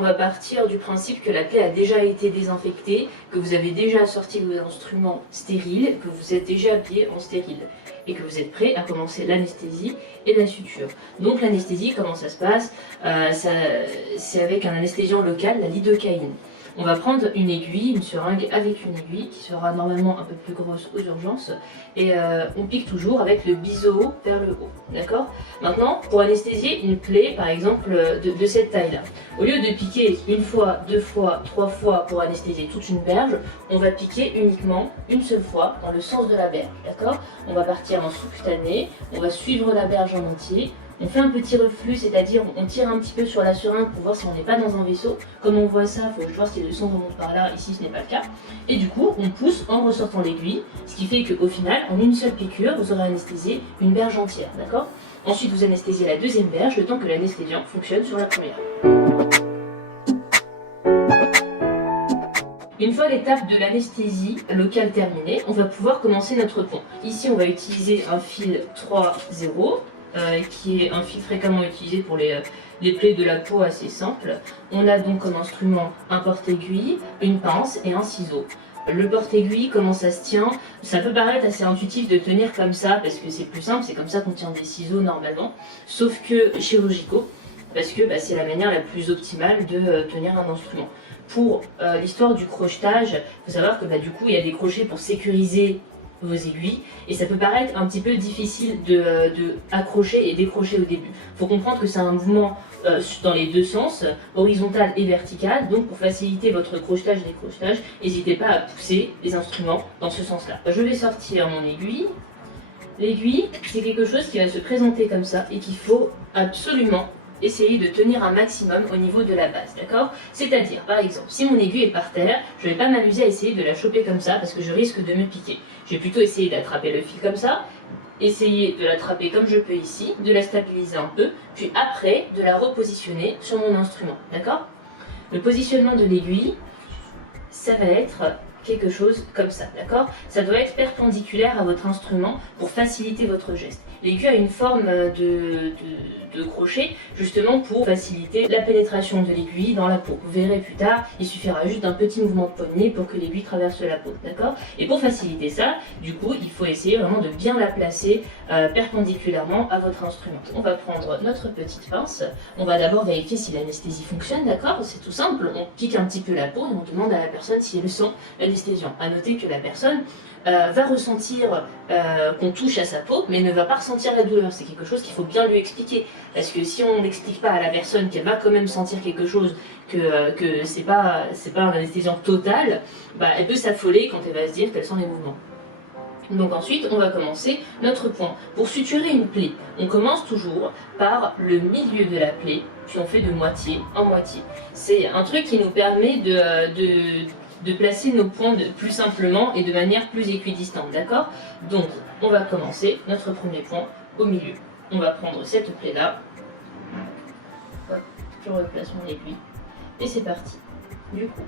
on va partir du principe que la plaie a déjà été désinfectée, que vous avez déjà sorti vos instruments stériles, que vous êtes déjà habillé en stérile et que vous êtes prêt à commencer l'anesthésie et la suture. Donc l'anesthésie, comment ça se passe? C'est avec un anesthésiant local, la lidocaïne. On va prendre une aiguille, une seringue avec une aiguille qui sera normalement un peu plus grosse aux urgences et on pique toujours avec le biseau vers le haut, d'accord? Maintenant, pour anesthésier une plaie par exemple de cette taille-là, au lieu de piquer une fois, deux fois, trois fois pour anesthésier toute une berge, on va piquer uniquement une seule fois dans le sens de la berge, d'accord? On va partir en sous-cutané, on va suivre la berge en entier. On fait un petit reflux, c'est-à-dire on tire un petit peu sur la seringue pour voir si on n'est pas dans un vaisseau. Comme on voit ça, il faut voir si le sang remonte par là, ici ce n'est pas le cas. Et du coup, on pousse en ressortant l'aiguille, ce qui fait qu'au final, en une seule piqûre, vous aurez anesthésié une berge entière, d'accord? Ensuite, vous anesthésiez la deuxième berge, le temps que l'anesthésiant fonctionne sur la première. Une fois l'étape de l'anesthésie locale terminée, on va pouvoir commencer notre pont. Ici, on va utiliser un fil 3-0. Qui est un fil fréquemment utilisé pour les plaies de la peau assez simples. On a donc comme instrument un porte-aiguille, une pince et un ciseau. Le porte-aiguille, comment ça se tient? Ça peut paraître assez intuitif de tenir comme ça parce que c'est plus simple, c'est comme ça qu'on tient des ciseaux normalement, sauf que chirurgicaux, parce que c'est la manière la plus optimale de tenir un instrument. Pour l'histoire du crochetage, il faut savoir que du coup il y a des crochets pour sécuriser vos aiguilles et ça peut paraître un petit peu difficile de accrocher et décrocher au début. Il faut comprendre que c'est un mouvement dans les deux sens, horizontal et vertical, donc pour faciliter votre crochetage et décrochetage, n'hésitez pas à pousser les instruments dans ce sens-là. Je vais sortir mon aiguille. L'aiguille, c'est quelque chose qui va se présenter comme ça et qu'il faut absolument essayer de tenir un maximum au niveau de la base, d'accord? C'est-à-dire, par exemple, si mon aiguille est par terre, je ne vais pas m'amuser à essayer de la choper comme ça parce que je risque de me piquer. Je vais plutôt essayer d'attraper le fil comme ça, essayer de l'attraper comme je peux ici, de la stabiliser un peu, puis après, de la repositionner sur mon instrument, d'accord? Le positionnement de l'aiguille, ça va être quelque chose comme ça, d'accord? Ça doit être perpendiculaire à votre instrument pour faciliter votre geste. L'aiguille a une forme de crochet, justement pour faciliter la pénétration de l'aiguille dans la peau. Vous verrez plus tard, il suffira juste d'un petit mouvement de poignet pour que l'aiguille traverse la peau, d'accord? Et pour faciliter ça, du coup, il faut essayer vraiment de bien la placer perpendiculairement à votre instrument. On va prendre notre petite pince, on va d'abord vérifier si l'anesthésie fonctionne, d'accord? C'est tout simple, on pique un petit peu la peau et on demande à la personne si elle sent l'anesthésiant. À noter que la personne va ressentir qu'on touche à sa peau, mais ne va pas ressentir la douleur. C'est quelque chose qu'il faut bien lui expliquer. Parce que si on n'explique pas à la personne qu'elle va quand même sentir quelque chose, que c'est pas un anesthésiant total, elle peut s'affoler quand elle va se dire qu'elle sent les mouvements. Donc ensuite, on va commencer notre point. Pour suturer une plaie, on commence toujours par le milieu de la plaie, puis on fait de moitié en moitié. C'est un truc qui nous permet de placer nos points plus simplement et de manière plus équidistante, d'accord? Donc, on va commencer notre premier point au milieu. On va prendre cette plaie-là. Je replace mon aiguille. Et c'est parti. Du coup,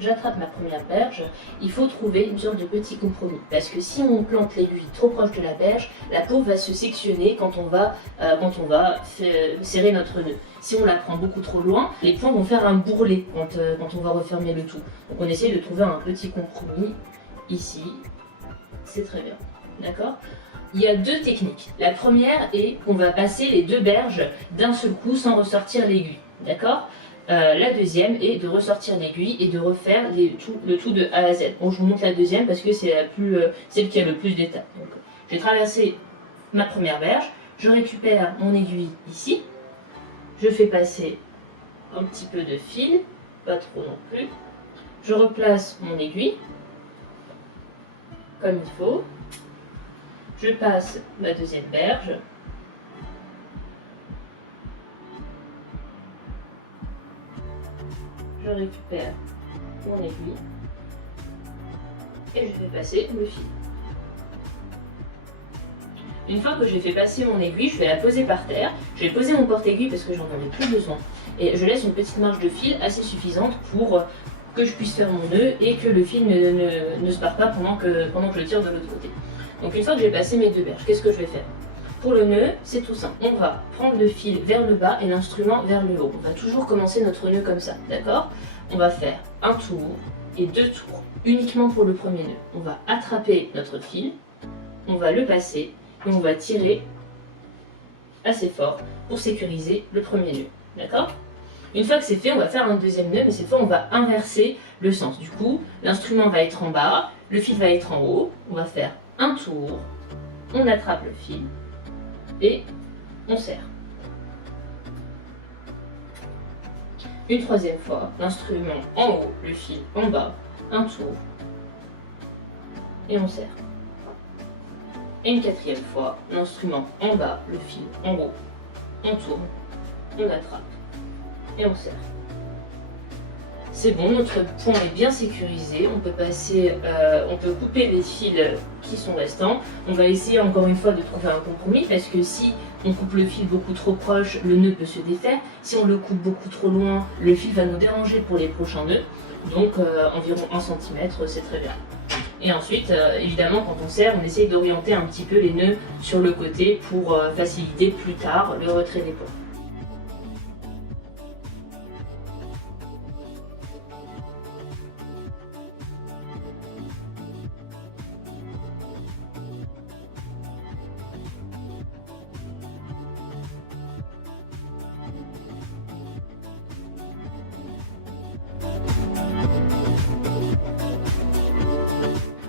j'attrape ma première berge. Il faut trouver une sorte de petit compromis. Parce que si on plante l'aiguille trop proche de la berge, la peau va se sectionner quand on va serrer notre nœud. Si on la prend beaucoup trop loin, les points vont faire un bourrelet quand on va refermer le tout. Donc on essaie de trouver un petit compromis ici. C'est très bien. D'accord ? Il y a deux techniques. La première est qu'on va passer les deux berges d'un seul coup sans ressortir l'aiguille. D'accord ? La deuxième est de ressortir l'aiguille et de refaire le tout de A à Z. Bon, je vous montre la deuxième parce que c'est celle qui a le plus d'étapes. Donc, j'ai traversé ma première berge, je récupère mon aiguille ici, je fais passer un petit peu de fil, pas trop non plus, je replace mon aiguille comme il faut, je passe ma deuxième berge, je récupère mon aiguille et je vais passer le fil. Une fois que j'ai fait passer mon aiguille, je vais la poser par terre. Je vais poser mon porte-aiguille parce que j'en ai plus besoin. Et je laisse une petite marge de fil assez suffisante pour que je puisse faire mon nœud et que le fil ne se barre pas pendant que je le tire de l'autre côté. Donc une fois que j'ai passé mes deux berges, qu'est-ce que je vais faire? Pour le nœud, c'est tout simple. On va prendre le fil vers le bas et l'instrument vers le haut. On va toujours commencer notre nœud comme ça, d'accord? On va faire un tour et 2 tours, uniquement pour le premier nœud. On va attraper notre fil, on va le passer et on va tirer assez fort pour sécuriser le premier nœud, d'accord? Une fois que c'est fait, on va faire un deuxième nœud, mais cette fois on va inverser le sens. Du coup, l'instrument va être en bas, le fil va être en haut, on va faire un tour, on attrape le fil et on serre. Une troisième fois, l'instrument en haut, le fil en bas, un tour et on serre. Et une quatrième fois, l'instrument en bas, le fil en haut, on tourne, on attrape et on serre. C'est bon, notre point est bien sécurisé. On peut on peut couper les fils qui sont restants. On va essayer encore une fois de trouver un compromis parce que si on coupe le fil beaucoup trop proche, le nœud peut se défaire. Si on le coupe beaucoup trop loin, le fil va nous déranger pour les prochains nœuds. Donc environ 1 cm, c'est très bien. Et ensuite, évidemment, quand on serre, on essaye d'orienter un petit peu les nœuds sur le côté pour faciliter plus tard le retrait des points.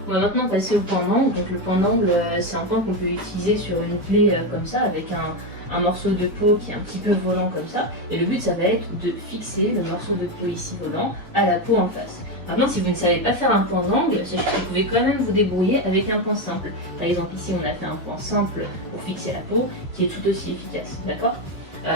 On va maintenant passer au point d'angle. Donc le point d'angle, c'est un point qu'on peut utiliser sur une plaie comme ça, avec un morceau de peau qui est un petit peu volant comme ça. Et le but, ça va être de fixer le morceau de peau ici volant à la peau en face. Maintenant, si vous ne savez pas faire un point d'angle, sachez que vous pouvez quand même vous débrouiller avec un point simple. Par exemple, ici, on a fait un point simple pour fixer la peau, qui est tout aussi efficace, d'accord ?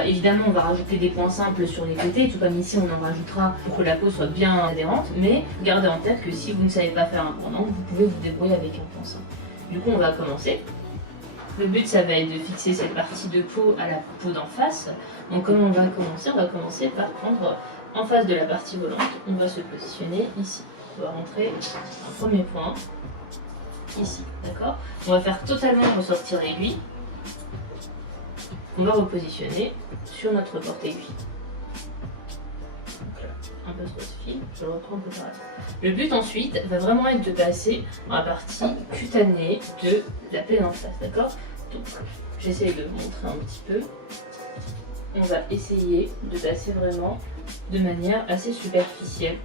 Évidemment, on va rajouter des points simples sur les côtés, tout comme ici, on en rajoutera pour que la peau soit bien adhérente, mais gardez en tête que si vous ne savez pas faire un point d'angle, vous pouvez vous débrouiller avec un point simple. Du coup, on va commencer. Le but, ça va être de fixer cette partie de peau à la peau d'en face. Donc, comme on va commencer? On va commencer par prendre en face de la partie volante, on va se positionner ici. On va rentrer un premier point ici, d'accord? On va faire totalement ressortir l'aiguille. On va repositionner sur notre porte-aiguille. Donc là, un peu trop de fil, je le reprends plus tard. Le but ensuite va vraiment être de passer dans la partie cutanée de la plaie en face, d'accord? Donc j'essaie de montrer un petit peu. On va essayer de passer vraiment de manière assez superficielle.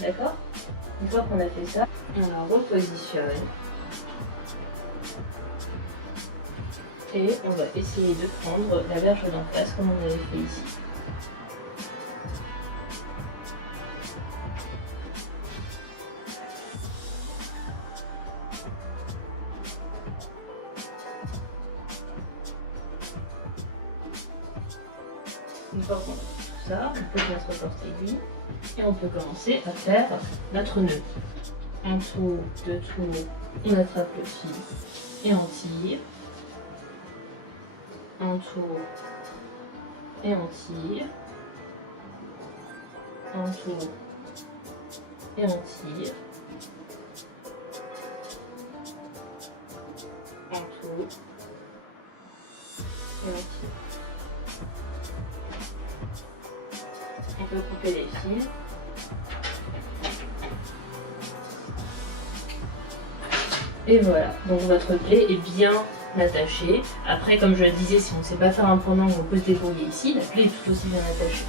D'accord? Une fois qu'on a fait ça, on la repositionne. Et on va essayer de prendre la verge d'en face comme on avait fait ici. Une fois qu'on a fait tout ça, on peut mettre notre porte-aiguille et on peut commencer à faire notre nœud. Un tour, 2 tours, on attrape le fil et on tire. Un tour et on tire. Un tour et on tire. Un tour et on tire. On peut couper les fils. Et voilà, donc votre plaie est bien attachée. Après, comme je le disais, si on ne sait pas faire un point d'angle, on peut se débrouiller ici. La plaie est tout aussi bien attachée.